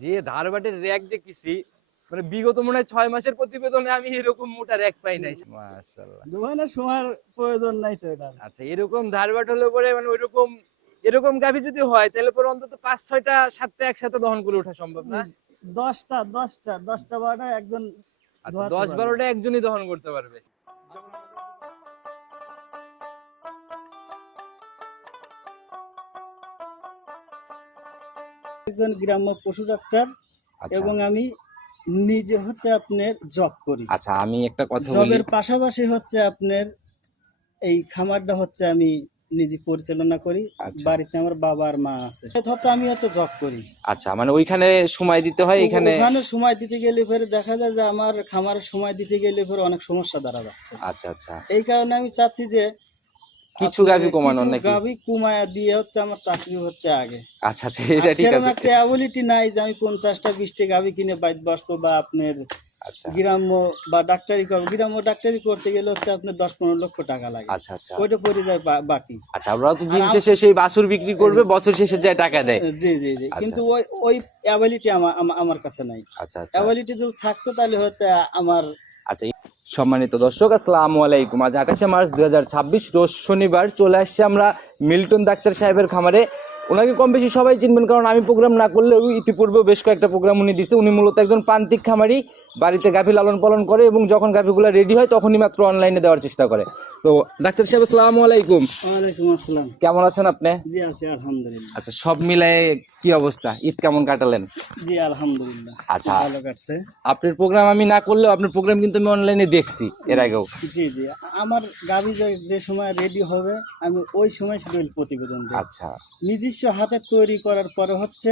যে ধারবাটের র‍্যাক দেখেছি, মানে বিগত মনে হয় 6 মাসের প্রতিবেদনে আমি এরকম মোটা র‍্যাক পাই নাই। মাশাআল্লাহ, দোকানে সময়ের প্রয়োজন নাই তো এটা। আচ্ছা এরকম ধারবাট হলে পরে মানে ওইরকম এরকম গাভী যদি হয় তাহলে পরে অন্তত 5-6টা 7টা একসাথে দহন করে ওঠা সম্ভব না? 10টা 12টা একজন আচ্ছা 10-12টা একজনই দহন করতে পারবে। একজন গ্রাম্য পশু ডাক্তার আচ্ছা এবং আমি নিজে হচ্ছে আপনার জব করি। আচ্ছা আমি একটা কথা বলি, জবের পাশাপাশি হচ্ছে আপনার এই খামারটা হচ্ছে আমি নিজে পরিচালনা করি। আচ্ছা। বাড়িতে আমার বাবা আর মা আছে। এটা হচ্ছে আমি হচ্ছে জব করি। আচ্ছা মানে ওইখানে সময় দিতে হয়, এখানে ওখানে সময় দিতে গেলে ফের দেখা যায় যে আমার খামারের সময় দিতে গেলে ফের অনেক সমস্যা দাঁড়া যাচ্ছে। আচ্ছা আচ্ছা এই কারণে আমি চাচ্ছি যে কিছু গাভী কমানোর নাকি? গাভী কমায়া দিয়ে হচ্ছে আমার চাকরি হচ্ছে আগে। আচ্ছা আচ্ছা এটা ঠিক সেরকম আছে। একটা অ্যাবিলিটি নাই যে আমি 50টা 20টা গাভী কিনে বাইরে বসবো বা আপনার আচ্ছা গ্রাম্য বা ডাক্তারি করবো। গ্রাম্য ডাক্তারি করতে গেলে হচ্ছে আপনার 10-15 লক্ষ টাকা লাগে। আচ্ছা আচ্ছা ওইটা পড়ে যায় বাকি। আচ্ছা ওরাও তো দিন শেষে সেই বাছুর বিক্রি করবে, বছর শেষে যায় টাকা দেয়। জি জি জি, আচ্ছা। কিন্তু ওই অ্যাবিলিটি আমার কাছে নাই। আচ্ছা আচ্ছা অ্যাবিলিটি যদি থাকতো তাহলে হয়তো আমার। আচ্ছা সম্মানিত দর্শক আসসালামু আলাইকুম। আজ 28শে মার্চ 2026 রোজ শনিবার চলে আসছে আমরা মিল্টন ডাক্তার সাহেবের খামারে। ওনাকে কম বেশি সবাই চিনবেন, কারণ আমি প্রোগ্রাম না করলেও ইতিপূর্বেও বেশ কয়েকটা প্রোগ্রাম উনি দিছে। উনি মূলত একজন প্রান্তিক খামারি, বাড়িতে গাভী লালন পালন করে এবং যখন গাভীগুলো রেডি হয় তখনই মাত্র অনলাইনে দেওয়ার চেষ্টা করে। তো ডাক্তার সাহেব আসসালামু আলাইকুম। ওয়ালাইকুম আসসালাম। কেমন আছেন আপনি? জি আছি আলহামদুলিল্লাহ। আচ্ছা সব মিলায়ে কি অবস্থা, ঈদ কেমন কাটালেন? জি আলহামদুলিল্লাহ আচ্ছা ভালো কাটছে। আপনার প্রোগ্রাম আমি না করলেও আপনার প্রোগ্রাম কিন্তু আমি অনলাইনে দেখছি এর আগেও। জি জি, আমার গাভী যে সময় রেডি হবে আমি ওই সময় শিডিউল প্রতিবেদন দিই। আচ্ছা নিজস্ব হাতে তৈরি করার পরে হচ্ছে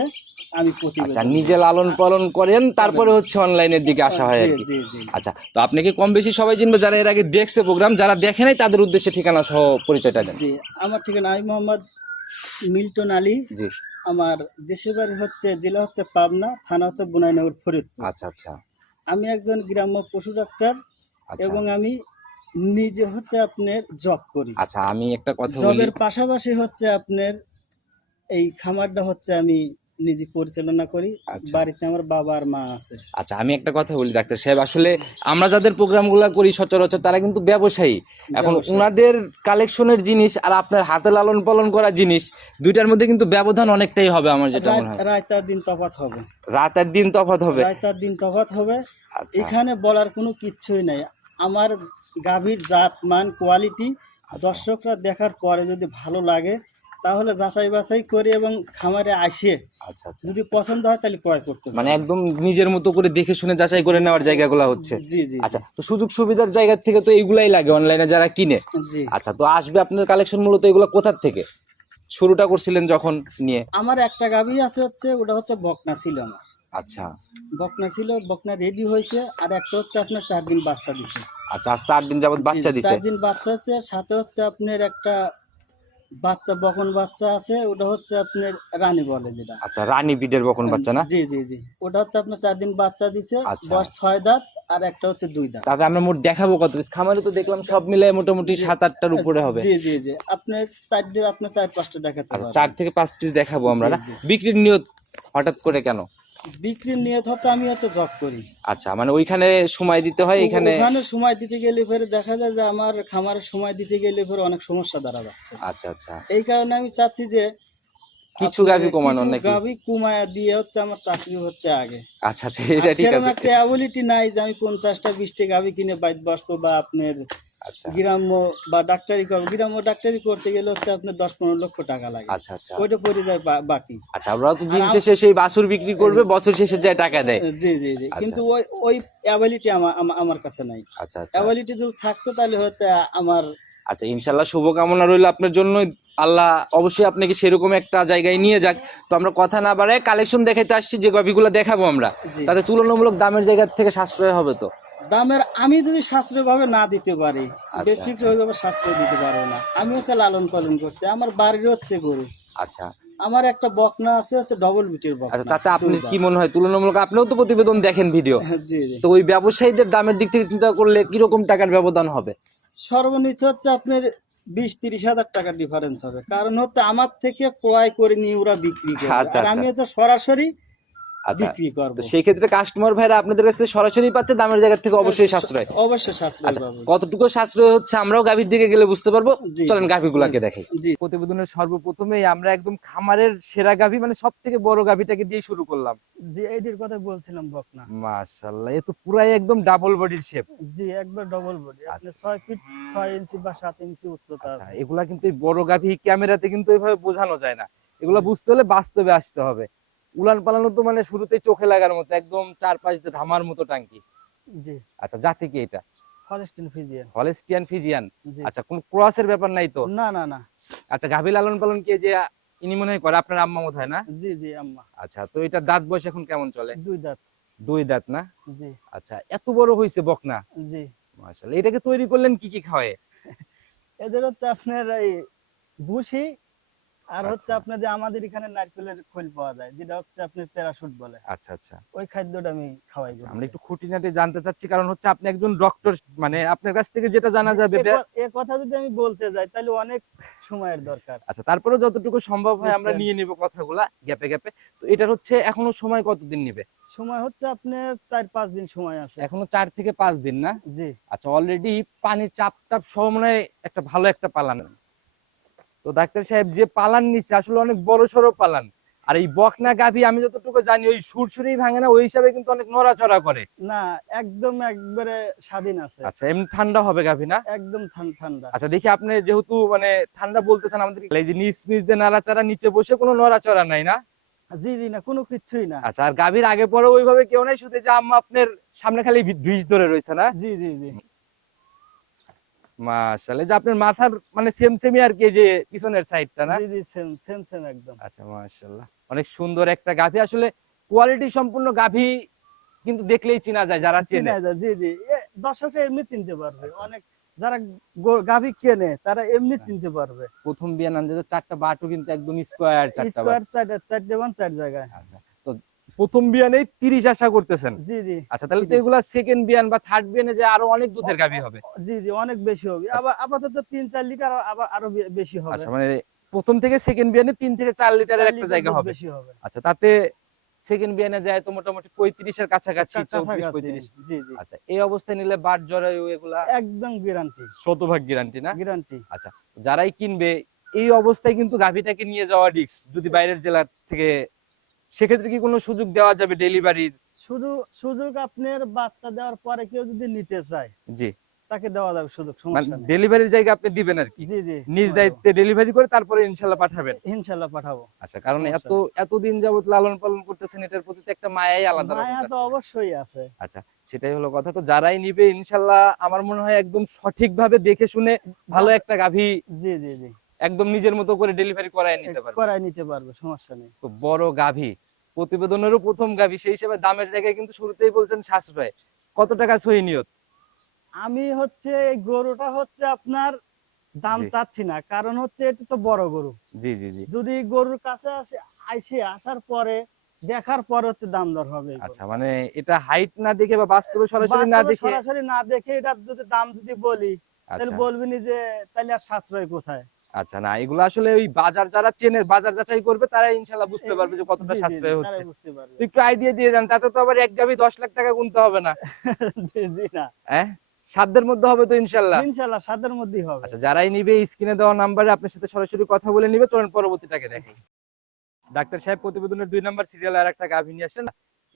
আমি আচ্ছা প্রতিবেদন নিজে লালন পালন করেন, তারপরে হচ্ছে অনলাইনের দিকে আসা হয় আর জি কি। জি জি। আচ্ছা তো আপনাকে কম বেশি সবাই চিনবে, যারা এর আগে দেখছে প্রোগ্রাম, যারা দেখে নাই তাদের উদ্দেশ্যে ঠিকানা সহ পরিচয়টা দেন। জি আমার ঠিকানা আমি মোহাম্মদ মিল্টন আলী। জি আমার দেশের বাড়ি হচ্ছে জেলা হচ্ছে পাবনা, থানা হচ্ছে বুনাইনগর ফরিদপুর। আচ্ছা আচ্ছা আমি একজন গ্রাম্য পশু ডাক্তার আচ্ছা এবং আমি নিজে হচ্ছে আপনার জব করি। আচ্ছা আমি একটা কথা বলি, জবের পাশাপাশি হচ্ছে আপনার এই খামারটা হচ্ছে আমি নিজে পরিচালনা করি। আচ্ছা। বাড়িতে আমার বাবা আর মা আছে। আচ্ছা আমি একটা কথা বলি ডাক্তার সাহেব, আসলে আমরা যাদের প্রোগ্রামগুলো করি সচরাচর তারা কিন্তু ব্যবসায়ী। এখন ব্যবসায়ী। ওনাদের কালেকশনের জিনিস আর আপনার হাতে লালন পালন করা জিনিস, দুইটার মধ্যে কিন্তু ব্যবধান অনেকটাই হবে আমার যেটা মনে হয়। রাত আর দিন তফাৎ হবে। রাত আর দিন তফাৎ হবে। রাত আর দিন তফাৎ হবে। আচ্ছা এখানে বলার কোনো কিচ্ছুই নাই। আমার গাভীর জাত মান কোয়ালিটি দর্শকরা দেখার পরে যদি ভালো লাগে তাহলে যাচাই বাছাই করে এবং খামারে আসে আচ্ছা আচ্ছা যদি পছন্দ হয় তাহলে ক্রয় করতে হবে। মানে একদম নিজের মতো করে দেখে শুনে যাচাই করে নেওয়ার জায়গাগুলো হচ্ছে। জি জি আচ্ছা তো সুযোগ সুবিধার জায়গা থেকে তো এইগুলাই লাগে অনলাইনে যারা কিনে। জি। আচ্ছা তো আসবে আপনাদের কালেকশন মূলত এগুলো কোথা থেকে শুরুটা করছিলেন যখন নিয়ে? আমার একটা গাভী আছে হচ্ছে ওটা হচ্ছে বকনা ছিল আমার। আচ্ছা বকনা ছিল, বকনা রেডি হয়েছে। আর একটা হচ্ছে আপনার 4 দিন বাচ্চা দিছে। আচ্ছা আর 4 দিন যাবত বাচ্চা দিছে। 4 দিন বাচ্চা হচ্ছে, সাথে হচ্ছে আপনার একটা বাচ্চা বকন বাচ্চা আছে, ওটা হচ্ছে আপনার রানী বলে যেটা। আচ্ছা রানী বিডের বকন বাচ্চা না? জি জি জি, ওটা হচ্ছে আপনার 4 দিন বাচ্চা দিছে। আচ্ছা। বয়স 6 দাঁত আর একটা হচ্ছে 2 দাঁত। তাহলে আমরা মোট দেখাবো কত পিস? খামারে তো দেখলাম সব মিলাই মোটামুটি 7-8টার উপরে হবে। জি জি জি, আপনার 4 দিন আপনার 4-5টা দেখাতে আচ্ছা পারবেন। 4 থেকে 5 পিস দেখাবো আমরা না। জি, জি। বিক্রির নিয়ত হঠাৎ করে কেন? বিক্রির নিয়ত হচ্ছে আমি হচ্ছে জব করি। আচ্ছা মানে ওইখানে সময় দিতে হয়, এখানে ওখানে সময় দিতে গেলে ফের দেখা যায় যে আমার খামারের সময় দিতে গেলে ফের অনেক সমস্যা দাঁড়া যাচ্ছে। আচ্ছা আচ্ছা এই কারণে আমি চাচ্ছি যে কিছু গাভী কমানোর নাকি? গাভী কমায়া দিয়ে হচ্ছে আমার চাকরি হচ্ছে আগে। আচ্ছা আচ্ছা এটা ঠিক সেরকম আছে। একটা অ্যাবিলিটি নাই যে আমি 50টা 20টা গাভী কিনে বাইরে বসবো বা আপনার আচ্ছা গ্রাম্য বা ডাক্তারি করবো। গ্রাম্য ডাক্তারি করতে গেলে হচ্ছে আপনার 10-15 লক্ষ টাকা লাগে। আচ্ছা আচ্ছা ওইটা পড়ে যায় বাকি। আচ্ছা ওরাও তো দিন শেষে সেই বাছুর বিক্রি করবে, বছর শেষে যায় টাকা দেয়। জি জি জি, আচ্ছা। কিন্তু ওই অ্যাবিলিটি আমার কাছে নাই। আচ্ছা আচ্ছা অ্যাবিলিটি যদি থাকতো তাহলে হয়তো আমার। আচ্ছা ইনশাল্লাহ শুভকামনা রইল আপনার জন্য। আল্লাহ অবশ্যই আপনাকে সেরকম একটা জায়গায় নিয়ে যাক। তো আমরা কথা না বাড়ায় কালেকশন দেখাইতে আসছি, যে গাভীগুলো দেখাবো আমরা জি। তাতে তুলনামূলক দামের জায়গা থেকে সাশ্রয় হবে তো? দামের আমি যদি সাশ্রয় ভাবে না দিতে পারি, আচ্ছা। ব্যক্তিগত ওইভাবে সাশ্রয় দিতে পারবো না। আমি হচ্ছে লালন পালন করছি, আমার বাড়ির হচ্ছে গরু। আচ্ছা আমার একটা বকনা আছে হচ্ছে ডবল বিটের আচ্ছা বকনা। তাতে আপনি কি মনে হয় তুলনামূলক, আপনিও তো প্রতিবেদন দেখেন ভিডিও, জি জি। তো ওই ব্যবসায়ীদের দামের দিক থেকে চিন্তা করলে কিরকম টাকার ব্যবধান হবে? সর্বনিচ্চ হচ্ছে আপনার 20-30 হাজার টাকার ডিফারেন্স হবে। কারণ হচ্ছে আমার থেকে ক্রয় করে নিয়ে ওরা বিক্রি করে, আচ্ছা আর আমি আচ্ছা হচ্ছে সরাসরি আচ্ছা, বিক্রি করব। তো সেই ক্ষেত্রে কাস্টমার ভাইরা আপনাদের কাছ থেকে সরাসরি পাচ্ছে, দামের জায়গা থেকে অবশ্যই সাশ্রয়। অবশ্যই সাশ্রয় আচ্ছা, পাবো। কতটুকু সাশ্রয় হচ্ছে আমরাও গাভীর দিকে গেলে বুঝতে পারবো। জি, চলেন জি, গাভীগুলাকে জি, দেখাই। জি। প্রতিবেদনের সর্বপ্রথমেই আমরা একদম খামারের সেরা গাভী, মানে সব থেকে বড় গাভীটাকে দিয়ে শুরু করলাম। জি, এইটির কথা বলছিলাম বকনা। মাশাআল্লাহ, এ তো পুরাই একদম ডাবল বডির শেপ। জি, একবার ডবল বডি। আপনি আচ্ছা 6 ফিট 6 ইঞ্চি বা 7 ইঞ্চি উচ্চতা আচ্ছা, আছে। এগুলা কিন্তু এই বড় গাভী ক্যামেরাতে কিন্তু এভাবে বোঝানো যায় না, এগুলা জি। বুঝতে হলে বাস্তবে আসতে হবে। উলান পালানো তো মানে শুরুতেই চোখে লাগার মতো, একদম চারপাশ দিয়ে ধামার মতো টাঙ্কি। জি, আচ্ছা, জাতি কি এটা? Holstein Friesian. Holstein Friesian. জি। আচ্ছা, কোন ক্রসের ব্যাপার নাই তো? না, না, না। আচ্ছা, গাভী লালন পালন কি এই যে ইনি মনে হয় করে আপনার আম্মা মত হয় না? জি, জি, আম্মা। আচ্ছা, তো এটা দাঁত বয়স এখন কেমন চলে? 2 দাঁত। দুই দাঁত না? জি, আচ্ছা, এত বড় হইছে বকনা। জি। মাশাআল্লাহ, এটাকে তৈরি করলেন কি কি খাওয়ায়? এদের হচ্ছে আপনার এই ভুসি আর হচ্ছে আচ্ছা আপনার যে আমাদের এখানে নারকেলের খৈল পাওয়া যায়, যেটা হচ্ছে আপনার প্যারাশুট বলে। আচ্ছা আচ্ছা ওই খাদ্যটা আমি খাওয়াই আচ্ছা, আমরা গরুকে। একটু খুঁটিনাটি জানতে চাচ্ছি, কারণ হচ্ছে আপনি একজন ডক্টর, মানে আপনার কাছ থেকে যেটা জানা যাবে এ কথা যদি আমি বলতে যাই তাহলে অনেক সময়ের দরকার। আচ্ছা, তারপরেও যতটুকু সম্ভব হয় আমরা বুঝছেন? নিয়ে নিব কথাগুলা গ্যাপে গ্যাপে। তো এটার হচ্ছে এখনো সময় কতদিন নিবে? সময় হচ্ছে আপনার 4-5 দিন সময় আছে। এখনো 4 থেকে 5 দিন না? জি, আচ্ছা, অলরেডি পানির চাপ টাপ সহ মনে হয় একটা ভালো একটা পালান। তো ডাক্তার সাহেব, যে পালান নিচ্ছে আসলে অনেক বড় সড়ো পালান। আর এই বকনা গাভী আমি যতটুকু জানি ওই সুরসুরি ভাঙে না, ওই হিসাবে কিন্তু অনেক নড়াচড়া করে। না একদম একবারে স্বাধীন আছে। আচ্ছা, এমনি ঠান্ডা হবে গাভী না? একদম ঠান্ডা। আচ্ছা, দেখি আপনি যেহেতু মানে ঠান্ডা বলতেছেন, আমাদের এই যে নিচ নিচ দিয়ে নাড়াচাড়া, নিচে বসে কোনো নড়াচড়া নাই না? জি, জি, না কোনো কিচ্ছুই না। আচ্ছা, আর গাভীর আগে পরে ওইভাবে কেউ নাই, শুধু যে আম্মা আপনার সামনে খালি বিষ ধরে রয়েছে না? জি, জি, জি। মাশাআল্লাহ, যে আপনার মাথার মানে সেম সেমই আর কি, এই যে পিছনের সাইডটা না? জি, জি, সেম একদম। আচ্ছা, মাশাআল্লাহ, অনেক সুন্দর একটা গাভী, আসলে কোয়ালিটি সম্পূর্ণ গাভী কিন্তু দেখলেই চেনা যায় যারা চেনে। চিনা যায়, জি, জি। দর্শকরা এমনি চিনতে পারবে। আচ্ছা। অনেক যারা গাভী কেনে তারা এমনি চিনতে পারবে। প্রথম বিয়ান আনতে চারটা বাটু কিন্তু একদম স্কোয়ার চারটা বাট। স্কোয়ার 4 বান 4 জায়গায়। আচ্ছা, তো প্রথম বিয়ানেই 30 আশা করতেছেন? জি, জি। আচ্ছা, তাহলে তো 30 এগুলা সেকেন্ড বিয়ান বা থার্ড বিয়ানে যে আরো অনেক দুধের গাভী হবে। জি, জি, অনেক বেশি হবে। আবার আপাতত 3-4 লিটার আবার আরো বেশি হবে। আচ্ছা, মানে প্রথম থেকে সেকেন্ড বিয়ানে 3 থেকে 4 লিটারের 4 একটা লিটার জায়গা দুধ হবে। বেশি হবে। আচ্ছা, তাতে সেকেন্ড বিয়ানে যায় তো মোটামুটি 35 এর কাছাকাছি, 34 কাছাকাছি। 35। জি, জি। আচ্ছা, এই অবস্থায় নিলে বাট জরায়ু এগুলা একদম গ্যারান্টি। শতভাগ গ্যারান্টি না? গ্যারান্টি। আচ্ছা, যারাই কিনবে এই অবস্থায় কিন্তু গাভীটাকে নিয়ে যাওয়া রিস্ক, যদি বাইরের জেলা থেকে, সেক্ষেত্রে কি কোনো সুযোগ দেওয়া যাবে ডেলিভারির? শুধু সুযোগ আপনার বাচ্চা দেওয়ার পরে কেউ যদি নিতে চায় জি, তাকে দেওয়া যাবে সুযোগ, মানে সমস্যা নেই। ডেলিভারির জায়গা আপনি দিবেন আর কি, জি, জি, নিজ সময় দেব। দায়িত্বে ডেলিভারি করে তারপরে ইনশাল্লাহ পাঠাবেন। ইনশাআল্লাহ পাঠাবো। আচ্ছা, কারণ সমস্যা এত নেই। এতদিন যাবত লালন পালন করতেছেন, এটার প্রতি তো একটা মায়াই আলাদা রকম মায়া কাজ তো করে। অবশ্যই আছে। আচ্ছা, সেটাই হলো কথা। তো যারাই নিবে ইনশাল্লাহ আমার মনে হয় একদম সঠিকভাবে দেখে শুনে ভালো একটা গাভী জি, জি, জি। একদম নিজের মতো করে ডেলিভারি করায় নিতে পারবে। করায় নিতে পারবে, সমস্যা নেই। তো বড় গাভী, প্রতিবেদনেরও প্রথম গাভী, সেই হিসেবে দামের জায়গায় কিন্তু শুরুতেই বলছেন সাশ্রয়। কত টাকা সহি নিয়ত? আমি হচ্ছে এই গরুটা হচ্ছে আপনার দাম জি চাচ্ছি না, কারণ হচ্ছে এটা তো বড় গরু। জি জি জি যদি গরুর কাছে আসার পরে দেখার পরে হচ্ছে দাম দর হবে এই আচ্ছা, গরুর। মানে এটা হাইট না দেখে বা বাস্তবে সরাসরি না বাস্তবে দেখে। সরাসরি না দেখে এটা যদি দাম যদি বলি তাহলে আচ্ছা বলবেন যে তাহলে আর সাশ্রয় কোথায়। আচ্ছা, না এগুলো আসলে ওই বাজার যারা চেনে, বাজার যাচাই করবে, তারা ইনশাল্লাহ বুঝতে পারবে যে কতটা জি, জি, জি, সাশ্রয় তারা হচ্ছে। বুঝতে পারবে। তো একটু আইডিয়া দিয়ে দেন, তাতে তো আবার এক গাভী 10 লাখ টাকা গুনতে হবে না। জি, জি, না। হ্যাঁ, সাধ্যের মধ্যে হবে তো ইনশাল্লাহ? ইনশাআল্লাহ সাদের মধ্যেই হবে। আচ্ছা, যারাই নিবে স্ক্রিনে দেওয়া নাম্বারে আপনার সাথে সরাসরি কথা বলে নিবে। চলেন পরবর্তীটাকে দেখি। ডাক্তার সাহেব, প্রতিবেদনের 2 নাম্বার সিরিয়াল আর একটা গাভী নিয়ে আসছেন।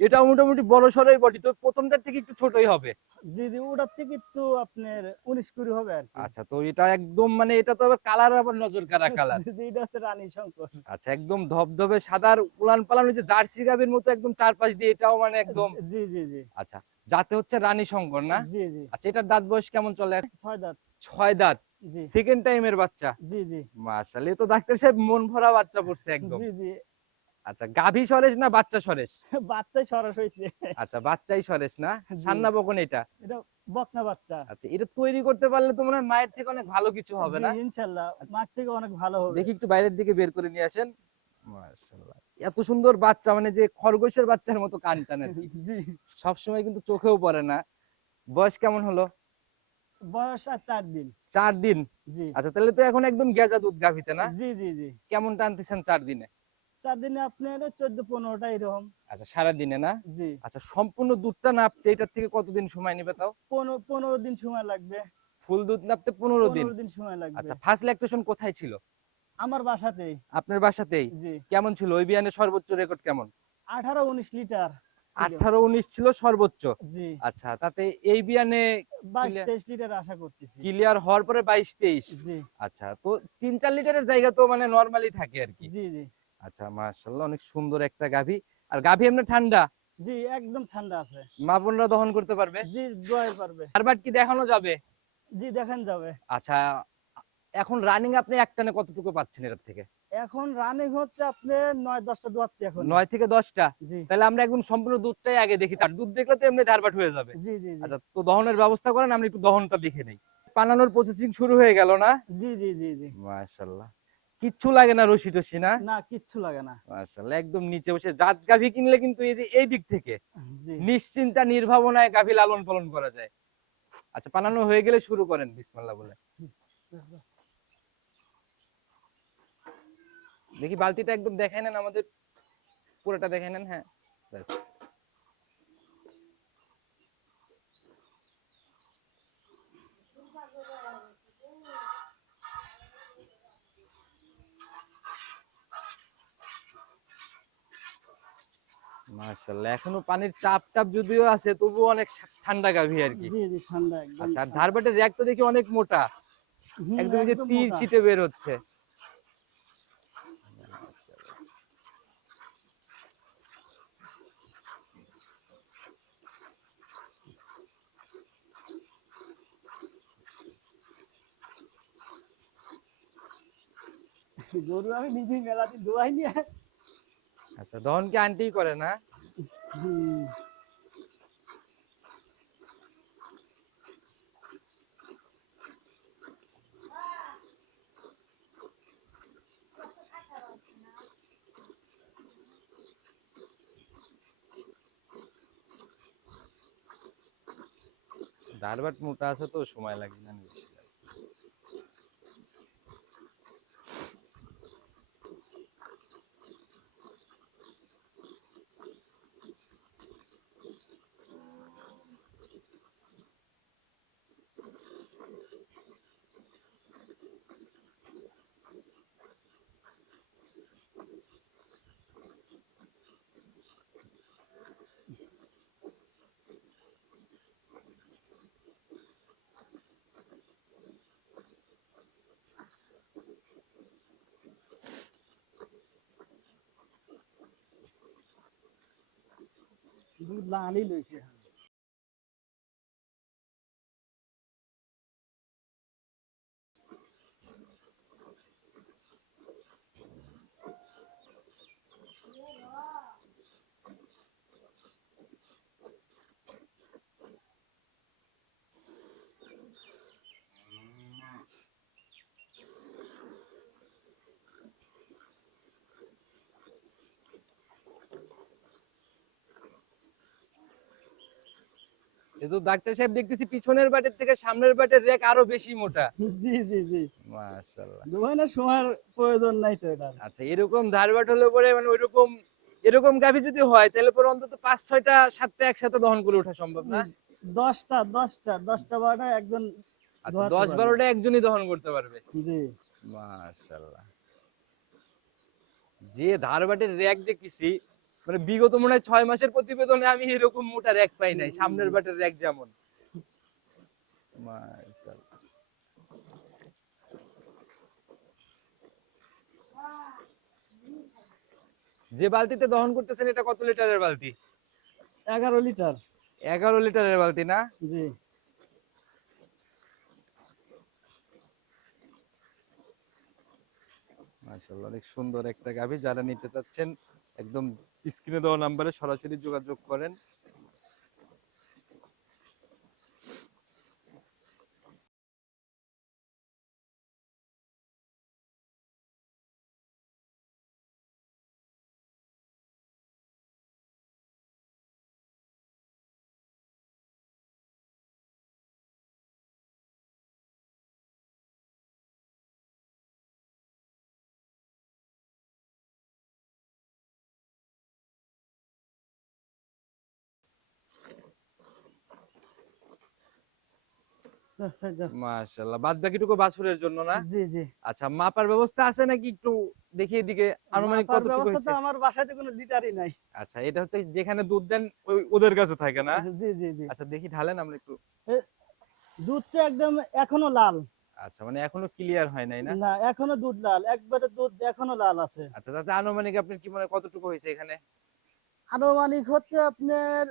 এটাও মোটামুটি বড় সড়ই বডি, তো প্রথমটার থেকে একটু ছোটই হবে। জি, জি, ওটার থেকে একটু আপনার 19-20 হবে আর কি। আচ্ছা, তো এটা একদম মানে এটা তো আবার কালার, আবার নজর কাড়া কালার। জি, জি, এটা হচ্ছে রানী শঙ্কর। আচ্ছা, একদম ধবধবে সাদার উলান পালান, ওই যে জার্সি গাভীর মতো একদম চারপাশ দিয়ে, এটাও মানে একদম। জি, জি, জি, আচ্ছা, যাতে হচ্ছে রানী শঙ্কর না? জি, জি, আচ্ছা, এটার দাঁত বয়স কেমন চলে? 6 দাঁত। 6 দাঁত। জি, সেকেন্ড টাইমের বাচ্চা। জি, জি, মাশাআল্লাহ, এ তো ডাক্তার সাহেব মন ভরা বাচ্চা পড়ছে একদম। জি, জি, আচ্ছা, গাভী সরেস না বাচ্চা সরেস? বাচ্চাই সরাস হয়েছে। আচ্ছা, বাচ্চাই সরেস না? জি, সান্না বকন এটা? এটা বকনা বাচ্চা। আচ্ছা, এটা তৈরি করতে পারলে তো মনে হয় মায়ের থেকে অনেক ভালো কিছু হবে জি, না? ইনশাআল্লাহ মাঠ থেকে অনেক ভালো হবে। দেখি একটু বাইরের দিকে বের করে নিয়ে আসেন। মাশাআল্লাহ, এত সুন্দর বাচ্চা, মানে যে খরগোশের বাচ্চার মতো কান টান আর কি। জি, সবসময় কিন্তু চোখেও পড়ে না। বয়স কেমন হলো? বয়স আর 4 দিন। 4 দিন। জি, আচ্ছা, তাহলে তো এখন একদম গেজা দুধ গাভীতে না? জি, জি, জি, কেমন টানতেছেন 4 দিনে? 4 দিনে আপনার 14-15টা এরকম। আচ্ছা, সারাদিনে না? জি, আচ্ছা, সম্পূর্ণ দুধটা নাপতে এটার থেকে কতদিন সময় নেবে তাও? 15 দিন সময় লাগবে। ফুল দুধ নাপতে 15 দিন। 15 দিন সময় লাগবে। আচ্ছা, ফার্স্ট ল্যাকটেশন কোথায় ছিল? আমার বাসাতেই। আপনার বাসাতেই? জি, কেমন ছিল ওই বিয়ানের সর্বোচ্চ রেকর্ড কেমন? 18-19 লিটার ছিল। 18-19 ছিল সর্বোচ্চ। জি, আচ্ছা, তাতে এই বিয়ানে 22-23 লিটার আশা করতেছি। ক্লিয়ার হওয়ার পরে 22-23। জি, আচ্ছা, তো 3-4 লিটারের জায়গা তো মানে নরমালি থাকে আর কি। জি, জি, আচ্ছা, মাশাআল্লাহ, অনেক সুন্দর একটা গাভী। আর গাভী এমনি ঠান্ডা, জি, একদম ঠান্ডা আছে। মা বোনরা দহন করতে পারবে। জি, দোয়াই পারবে। বারবার কি দেখানো যাবে? জি, দেখান যাবে। আচ্ছা, এখন রানিং আপনি একটানে কতটুকু পাচ্ছেন এর থেকে? এখন রানিং হচ্ছে আপনার 9-10টা দোয়াচ্ছি এখন। 9 থেকে 10টা। জি, তাহলে আমরা একদম সম্পূর্ণ দুধটাই আগে দেখি, তার দুধ দেখলে তো এমনি ধারবাট হয়ে যাবে। জি, জি, জি, আচ্ছা, তো দহনের ব্যবস্থা করেন, আমরা একটু দহনটা দেখে নেই। পানানোর প্রসেসিং শুরু হয়ে গেল না? জি, জি, জি, জি। মাশাআল্লাহ, কিচ্ছু লাগে না রশি টসি না? না, কিচ্ছু লাগে না। মাশাআল্লাহ, একদম নিচে বসে জাত গাভী কিনলে কিন্তু এই যে এই দিক থেকে জি। নিশ্চিন্তা নির্ভাবনায় গাভী লালন পালন করা যায়। আচ্ছা, পানানো হয়ে গেলে শুরু করেন বিসমিল্লাহ বলে। দেখি বালতিটা একদম দেখাই নেন আমাদের, পুরোটা দেখাই নেন। হ্যাঁ, ব্যাস। মাশাআল্লাহ, এখনো পানির চাপ টাপ যদিও আছে, তবুও অনেক ঠান্ডা গাভী আর কি। জি, জি, ঠান্ডা একদম আচ্ছা, আর ঠান্ডা। ধারবাটের র‍্যাক তো দেখি অনেক মোটা, হুম, একদম এই যে একদম তীর মোটা। ছিটে বের হচ্ছে। গরু আমি নিজেই মেলা দিন দোয়াই নিয়ে। আচ্ছা, দহন কি আন্টি করে না? হুম, ধারবাট মোটা আছে তো সময় লাগে না বেশি। দুধ লালই লইছে। কিন্তু ডাক্তার সাহেব দেখতেছি পিছনের বাটের থেকে সামনের বাটের র‍্যাক আরো বেশি মোটা। জি, জি, জি। মাশাআল্লাহ। দোয়াই না সময়ের প্রয়োজন নাই তো এটার। আচ্ছা, এরকম ধারবাট হলে পরে মানে ওইরকম এরকম গাভী যদি হয় তাহলে পরে অন্তত 5-6টা 7টা একসাথে দহন করে ওঠা সম্ভব না? 10টা 12টা একজন আচ্ছা, দোয়াতে পারবে। 10-12টা একজনই দহন করতে পারবে। জি, মাশাআল্লাহ, যে ধারবাটের র‍্যাক দেখেছি, মানে বিগত মনে হয় 6 মাসের প্রতিবেদনে আমি এরকম মোটা র‍্যাক পাই নাই, সামনের বাটের র‍্যাক যেমন। মাশাআল্লাহ। যে বালতিতে দহন করতেছেন এটা কত লিটারের বালতি? 11 লিটার। 11 লিটারের বালতি না? জি। মাশাআল্লাহ, অনেক সুন্দর একটা গাভী। যারা নিতে চাচ্ছেন একদম স্ক্রিনে দেওয়া নাম্বারে সরাসরি যোগাযোগ করেন। মাশাআল্লাহ, বাদ বাকিটুকু বাছুরের জন্য না? জি জি। আচ্ছা, মাপার ব্যবস্থা আছে নাকি একটু দেখিয়ে দিকে আনুমানিক মাপার কতটুকু ব্যবস্থা তো হয়েছে? আমার বাসাতে কোনো লিটারই নাই। আচ্ছা, এটা হচ্ছে যেখানে দুধ দেন ওদের কাছে থাকে না? জি জি জি। আচ্ছা, দেখি ঢালেন আমরা একটু। এ দুধটা একদম এখনো লাল। আচ্ছা, মানে এখনো ক্লিয়ার হয় নাই না? না, এখনো দুধ লাল। একবারে দুধ এখনো লাল আছে। আচ্ছা, তাতে আনুমানিক আপনার কি মনে হয় কতটুকু হয়েছে এখানে? আনুমানিক হচ্ছে আপনার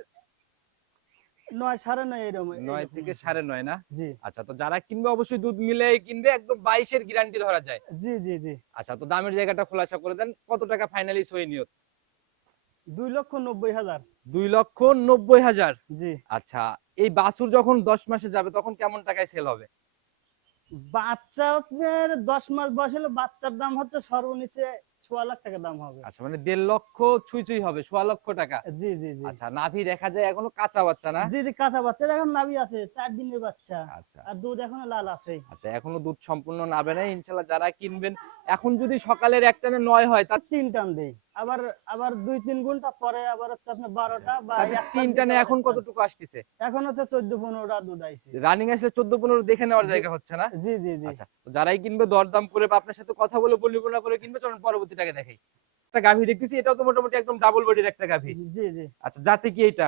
৯ ৯.৫ এরকম ৯ এরকম থেকে আছে। ৯.৫ না? জি আচ্ছা, তো যারা কিনবে অবশ্যই দুধ মিলাই কিনবে, একদম ২২ এর গ্যারান্টি ধরা যায়। জি জি জি। আচ্ছা, তো দামের জায়গাটা খোলাসা করে দেন। কত টাকা ফাইনালি সই নিয়ত? ২,৯০,০০০। ২,৯০,০০০। জি। আচ্ছা, এই বাছুর যখন ১০ মাসে যাবে তখন কেমন টাকায় সেল হবে? বাচ্চা আপনার ১০ মাস বয়স হলে বাচ্চার দাম হচ্ছে সর্বনিচে ১,০০,০০০ টাকা দাম হবে। আচ্ছা, মানে ১.৫ লক্ষ ছুঁই ছুঁই হবে, ১,০০,০০০ টাকা। জি জি জি। আচ্ছা, নাভি দেখা যায় এখনো কাঁচা বাচ্চা না? জি জি, কাঁচা বাচ্চা এখন নাভি আছে ৪ দিনের বাচ্চা। আচ্ছা আর দুধ এখনো লাল আছে। আচ্ছা, এখনো দুধ সম্পূর্ণ নাবে নাই। ইনশাআল্লাহ যারা কিনবেন, এখন যদি সকালের এক টানে ৯ হয় তা ৩ টান দেই। আবার আবার ২-৩ ঘন্টা পরে আবার হচ্ছে আপনার ১২টা বা তাতে ১টার ৩ দিকে টানে আবার এখন ১ টান। কতটুকু আসতেছে? এখন হচ্ছে ১৪-১৫টা দুধ আইছে। রানিং আসলে ১৪-১৫ দেখে নেওয়ার জি জায়গা হচ্ছে না? জি জি জি। আচ্ছা, তো যারাই কিনবে দরদাম করে বা আপনার সাথে কথা বলে পরিকল্পনা করে কিনবে, চলুন পরবর্তীটাকে দেখাই। একটা গাভী দেখতেছি, এটাও তো মোটামুটি একদম ডাবল বডির একটা গাভী। জি জি। আচ্ছা, জাতে কি এটা?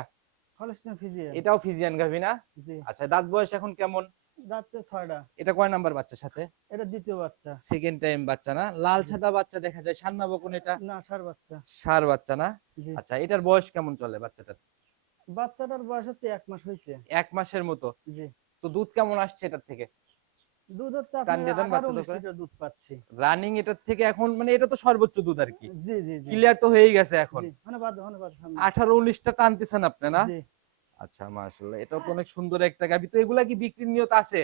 Holstein Friesian. এটাও ফিজিয়ান গাভী না? জি। আচ্ছা, দাঁত বয়স এখন কেমন? দাঁতে ৬টা। এটা কয় নাম্বার বাচ্চার সাথে? এটা ২য় বাচ্চা। সেকেন্ড টাইম বাচ্চা না? লাল জি। সাদা বাচ্চা দেখা যায়, সান্না বকন এটা? না, ষাঁড় বাচ্চা। ষাঁড় বাচ্চা না? জি। আচ্ছা, এটার বয়স কেমন চলে বাচ্চাটার? বাচ্চাটার বয়স হচ্ছে ১ মাস হইছে। ১ মাসের মতো। জি। তো দুধ কেমন আসছে এটার থেকে? দুধ হচ্ছে টান আপনার দিয়ে দেন ১৮-১৯ বাচ্চাদের করে। লিটার দুধ পাচ্ছি। রানিং এটার থেকে এখন মানে এটা তো সর্বোচ্চ দুধ আর কি। জি জি জি। ক্লিয়ার তো হয়েই গেছে এখন। জি। ধন্যবাদ সামনে। ১৮-১৯ টা টানতেছেন আপনি না? জি। আচ্ছা, মাশাআল্লাহ, এটাও তো অনেক সুন্দর একটা গাভী। তো এগুলা কি বিক্রির নিয়ত আছে?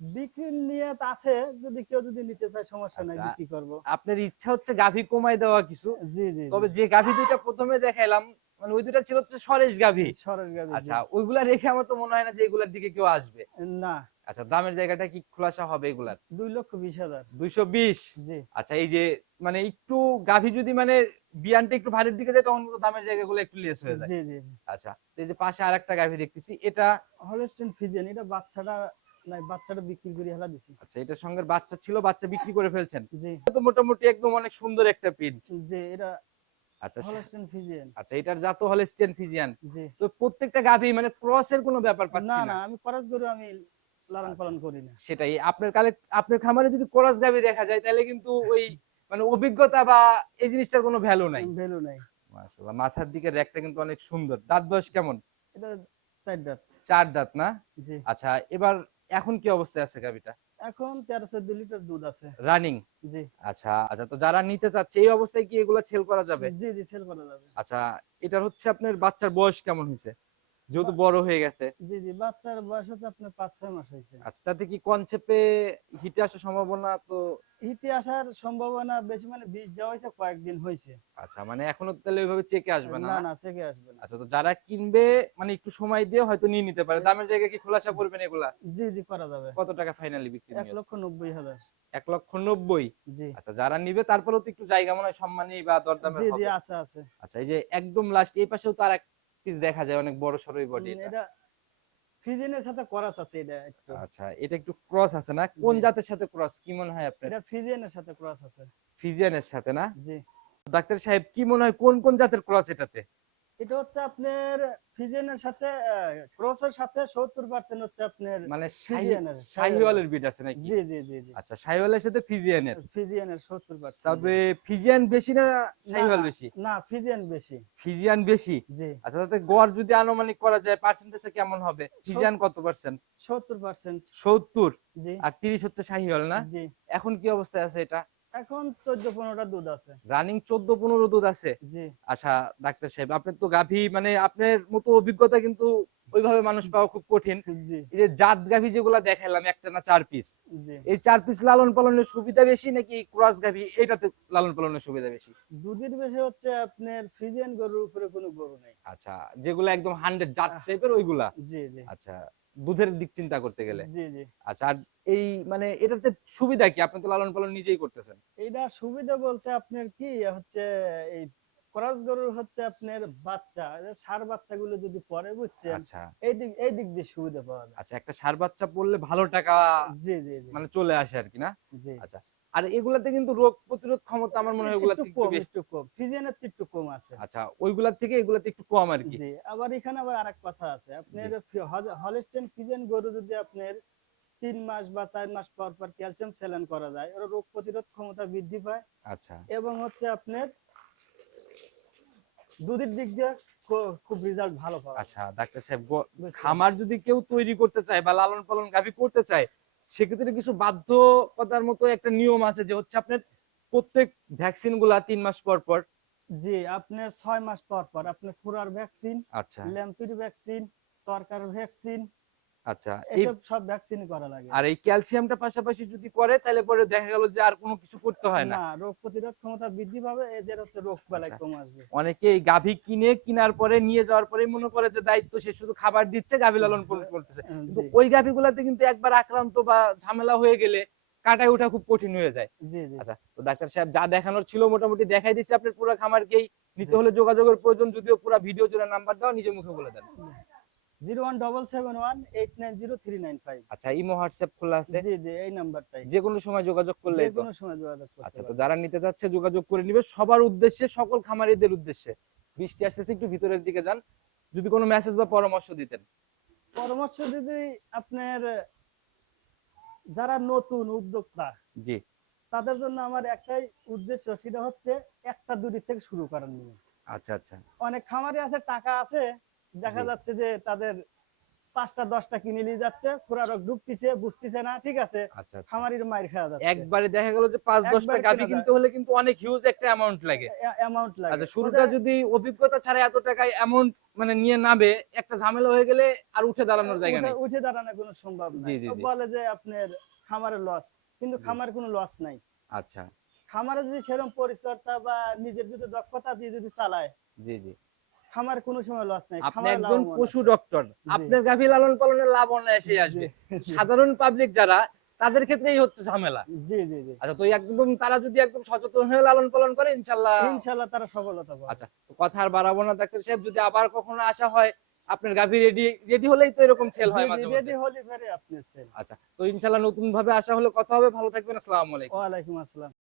বিক্রির নিয়ত আছে, যদি কেউ যদি নিতে চায় সমস্যা নাই, আচ্ছা, বিক্রি করব। আপনার ইচ্ছা হচ্ছে গাভী কমায় দেওয়া কিছু। জি জি জি। তবে যে গাভী দুইটা প্রথমে দেখাইলাম, মানে ওই দুইটা ছিল হচ্ছে সরেস গাভী। সরেস গাভী। জি। আচ্ছা, ওইগুলা রেখে আমার তো মনে হয় না যে এগুলার দিকে কেউ আসবে। না, আচ্ছা, দামের জায়গাটা কি খোলাসা হবে এগুলার? ২,২০,০০০। ২২০। জি। আচ্ছা, এই যে মানে একটু গাভী যদি মানে বিয়ানটা একটু ভারের দিকে যায় তখন কিন্তু দামের জায়গাগুলো একটু লেস হয়ে যায়। জি জি জি। আচ্ছা, তো এই যে পাশে আরেকটা গাভী দেখতেছি, এটা? হলস্টেইন ফ্রিজিয়ান, এটা বাচ্চাটা নাই, বাচ্চাটা বিক্রি করে হেলা দিছি। আচ্ছা, এটার সঙ্গে বাচ্চা ছিল, বাচ্চা বিক্রি করে ফেলছেন। জি এটা তো মোটামুটি একদম অনেক সুন্দর একটা প্রিন্ট। জি। এটা আচ্ছা হলস্টেইন ফ্রিজিয়ান। আচ্ছা, এটার জাত হলস্টিয়ান ফিজিয়ান। জি। তো প্রত্যেকটা গাভী মানে ক্রসের কোনো ব্যাপার না পাচ্ছি না, না। আমি খরচ গরু আমি লালন আচ্ছা, পালন করি না। সেটাই আপনার আপনার খামারে যদি ক্রস গাভী দেখা যায় তাহলে কিন্তু ওই মানে অভিজ্ঞতা বা এই জিনিসটার কোনো ভ্যালু নাই। ভ্যালু নাই। মাশাআল্লাহ, মাথার দিকের রেকটা কিন্তু অনেক সুন্দর। দাঁত বয়স কেমন? এটা ৪ দাঁত। ৪ দাঁত না? জি। আচ্ছা, এবার এখন কি অবস্থায় আছে গাভীটা? এখন ১৩-১৪ লিটার দুধ আছে। রানিং? জি আচ্ছা আচ্ছা, তো যারা নিতে চাচ্ছে এই অবস্থায় কি এগুলা সেল করা যাবে? জি জি, সেল করা যাবে। আচ্ছা, এটার হচ্ছে আপনার বাচ্চার বয়স কেমন হয়েছে, যেহেতু বা- বড় হয়ে গেছে? জি জি, বাচ্চার বয়স হচ্ছে আপনার ৫-৬ মাস হয়েছে। আচ্ছা, তাতে কি কনসেপ্টে হিটে আসার সম্ভাবনা তো? হিটে আসার সম্ভাবনা বেশি, মানে বীজ দেওয়া হয়েছে কয়েকদিন হয়েছে। আচ্ছা, মানে এখনো তাহলে ওইভাবে চেকে আসবে না না না? না, চেকে আসবে না। আচ্ছা, তো যারা কিনবে মানে একটু সময় দিয়ে হয়তো নিয়ে নিতে পারে। দামের জায়গা কি খোলাসা করবেন এগুলা? জি জি, করা যাবে। কত টাকা ফাইনালি বিক্রি নিয়ত? ১,৯০,০০০। ১,৯০,০০০। জি আচ্ছা, যারা নিবে তারপরেও তো একটু জায়গা মনে হয় সম্মানী বা দরদামের জি জি, হবে। আছে আছে। আচ্ছা, এই যে একদম লাস্ট এই পাশেও তো আর এক পিস দেখা যায়, অনেক বড় সরই বডি এটা। এটা ফিজিনের সাথে করাস আছে এটা একটু। আচ্ছা, এটা একটু ক্রস আছে না? কোন জি। জাতের সাথে ক্রস কি মনে হয় আপনার? এটা ফিজিয়ানের সাথে ক্রস আছে। ফিজিয়ানের সাথে না? জি। ডাক্তার সাহেব কি মনে হয় কোন কোন জাতের ক্রস এটাতে? এটা হচ্ছে আপনার ফিজিয়ানের সাথে ক্রসের সাথে ৭০% হচ্ছে আপনার মানে ফিজিয়ানের। শাহিওয়ালের বিট আছে নাকি? জি জি জি জি। আচ্ছা, শাহিওয়ালের সাথে ফিজিয়ানের। ফিজিয়ানের ৭০%। তবে ফিজিয়ান বেশি না না শাহিওয়াল না বেশি? না, ফিজিয়ান বেশি। ফিজিয়ান বেশি। জি। আচ্ছা, তাতে গড় যদি আনুমানিক করা যায় পার্সেন্টেজে কেমন হবে? ফিজিয়ান কত পার্সেন্ট? ৭০%। ৭০ জি আর ৩০ হচ্ছে শাহিওয়াল না? জি। এখন কি অবস্থায় আছে এটা? এখন ১৪-১৫টা দুধ আছে। রানিং ১৪-১৫ দুধ আছে? জি আচ্ছা, ডাক্তার সাহেব আপনার তো গাভী মানে আপনার মতো অভিজ্ঞতা কিন্তু ওইভাবে মানুষ পাওয়া খুব কঠিন। জি এই যে জাত গাভী যেগুলা দেখাইলাম একটা না ৪ পিস, জি। এই ৪ পিস লালন পালনের সুবিধা বেশি নাকি ক্রস গাভী এটাতে লালন পালনের সুবিধা বেশি? দুধের বেশি হচ্ছে আপনার ফিজিয়ান গরুর উপরে কোনো গরু নেই। আচ্ছা, যেগুলা একদম 100 জাত টাইপের ওইগুলা? জি জি আচ্ছা, দুধের দিক চিন্তা করতে গেলে। জি জি। আচ্ছা, আর এই মানে এটাতে সুবিধা কি? আপনি তো লালন পালন নিজেই করতেছেন। এইটা সুবিধা বলতে আপনার কি হচ্ছে, এই ক্রস গরুর হচ্ছে আপনার বাচ্চা, এই যে ষাঁড় বাচ্চাগুলো যদি পরে, বুঝছেন, আচ্ছা এই দিক দিয়ে সুবিধা পাওয়া যায়। আচ্ছা, একটা ষাঁড় বাচ্চা পড়লে ভালো টাকা জি জি জি মানে চলে আসে আর কি না? জি। আচ্ছা, আর এগুলাতে কিন্তু রোগ প্রতিরোধ ক্ষমতা আমার মনে হয় এগুলা একটু থেকে কম, বেশি। একটু কম, ফিজিয়ানের তো একটু কম আছে। আচ্ছা, ওইগুলার থেকে এগুলাতে একটু কম আর কি। জি, আবার এখানে আবার আরেক কথা আছে, আপনার জি হলস্টেইন ফিজিয়ান গরু যদি আপনার 3 মাস বা 4 মাস পর পর ক্যালসিয়াম স্যালাইন করা যায়, ওর রোগ প্রতিরোধ ক্ষমতা বৃদ্ধি পায় আচ্ছা এবং হচ্ছে আপনার দুধের দিক দিয়ে খুব রেজাল্ট ভালো পাওয়া যায়। আচ্ছা ডাক্তার সাহেব, বুঝছেন? খামার যদি কেউ তৈরি করতে চায় বা লালন পালন গাভী করতে চায়, সেক্ষেত্রে কিছু বাধ্যকতার মতো একটা নিয়ম আছে যে হচ্ছে আপনার প্রত্যেক ভ্যাকসিন গুলা 3 মাস পর পর। জি, আপনার 6 মাস পর পর আপনার খুরার ভ্যাকসিন, আচ্ছা ল্যাম্পির ভ্যাকসিন, তরকার ভ্যাকসিন, আচ্ছা, এই এসব সব ভ্যাকসিন করা লাগে। আর এই ক্যালসিয়ামটা পাশাপাশি যদি করে তাহলে পরে দেখা গেল যে আর কোনো কিছু করতে হয় না। না, রোগ প্রতিরোধ ক্ষমতা বৃদ্ধি পাবে, এদের হচ্ছে রোগ বালাই আচ্ছা, কম আসবে। অনেকে এই গাভী কেনার পরে নিয়ে যাওয়ার পরে মনে করে যে দায়িত্ব সে শুধু খাবার দিচ্ছে, গাভী লালন পালন করতেছে, কিন্তু জি ওই গাভীগুলাতে কিন্তু একবার আক্রান্ত বা ঝামেলা হয়ে গেলে কাটায় ওঠা খুব কঠিন হয়ে যায়। জি জি আচ্ছা, তো ডাক্তার সাহেব যা দেখানোর ছিল মোটামুটি দেখাই দিচ্ছি, আপনার পুরো খামারকেই নিতে জি। হলে যোগাযোগের প্রয়োজন, যদিও পুরো ভিডিও জুড়ে নাম্বার দাও, নিজের মুখে বলে দেন। 01771890395। আচ্ছা, ইমো হোয়াটসঅ্যাপ খোলা আছে, জি জি, এই নাম্বারটাই, যে কোনো সময় যোগাযোগ যে করলেই তো। কোনো সময় যোগাযোগ করতে আচ্ছা, তো পারবেন। যারা নিতে যাচ্ছে যোগাযোগ করে নিবে, সবার উদ্দেশ্যে, সকল খামারিদের উদ্দেশ্যে। বৃষ্টি আসতেছে, একটু ভিতরের দিকে যান, যদি কোনো মেসেজ বা পরামর্শ দিতেন। পরামর্শ যদি আপনার যারা নতুন উদ্যোক্তা, জি তাদের জন্য আমার একটাই উদ্দেশ্য, সেটা হচ্ছে একটা দুটি থেকে শুরু করার নিয়ম। আচ্ছা আচ্ছা অনেক খামারি আছে, টাকা আছে, দেখা জি যাচ্ছে যে তাদের 5টা 10টা কিনে নিয়ে যাচ্ছে, পুরা রোগ ঢুকতেছে, বুঝতেছে না, ঠিক আছে, আচ্ছা আচ্ছা, খামারির মাইর খাওয়া যাচ্ছে। একবারে দেখা গেল যে 5-10টা একবার গাভী কেনা যায়, কিনতে হলে কিন্তু অনেক হিউজ একটা অ্যামাউন্ট লাগে। অ্যামাউন্ট লাগে আচ্ছা, শুরুটা ওদের, যদি অভিজ্ঞতা ছাড়া এত টাকায় অ্যামাউন্ট মানে নিয়ে নাবে, একটা ঝামেলা হয়ে গেলে আর উঠে দাঁড়ানোর জায়গা উঠে নেই। উঠে দাঁড়ানো কোনো সম্ভব জি নাই। জি ও জি বলে যে আপনার খামারের লস, কিন্তু জি খামার কোনো লস নাই। আচ্ছা খামারে যদি সেরকম পরিচর্যা বা নিজের যদি দক্ষতা দিয়ে যদি চালায়, জি জি, খামার কোনো সময় লস নাই, আপনি খামারে একজন লাভবান পশু আছে। ডক্টর, জি আপনার গাভী লালন পালনের লাভ অনায়াসেই জি আসবে। জি সাধারণ পাবলিক যারা, তাদের ক্ষেত্রেই হচ্ছে ঝামেলা। জি জি জি, আচ্ছা, তো একদম তারা যদি একদম সচেতন হয়ে লালন পালন করে, ইনশাল্লাহ। ইনশাল্লাহ তারা সফলতা পাবে। আচ্ছা, তো কথা আর বাড়াবো না ডাক্তার সাহেব, যদি আবার কখনো আসা হয়, আপনার গাভী রেডি রেডি হলেই তো এরকম সেল জি হয় জি, মাঝে মধ্যে। রেডি হলি ফেরে আপনি সেল। আচ্ছা, তো ইনশাল্লাহ নতুন ভাবে আসা হলে কথা হবে। ভালো থাকবেন, আসসালামু আলাইকুম। ওয়ালাইকুম আসসালাম।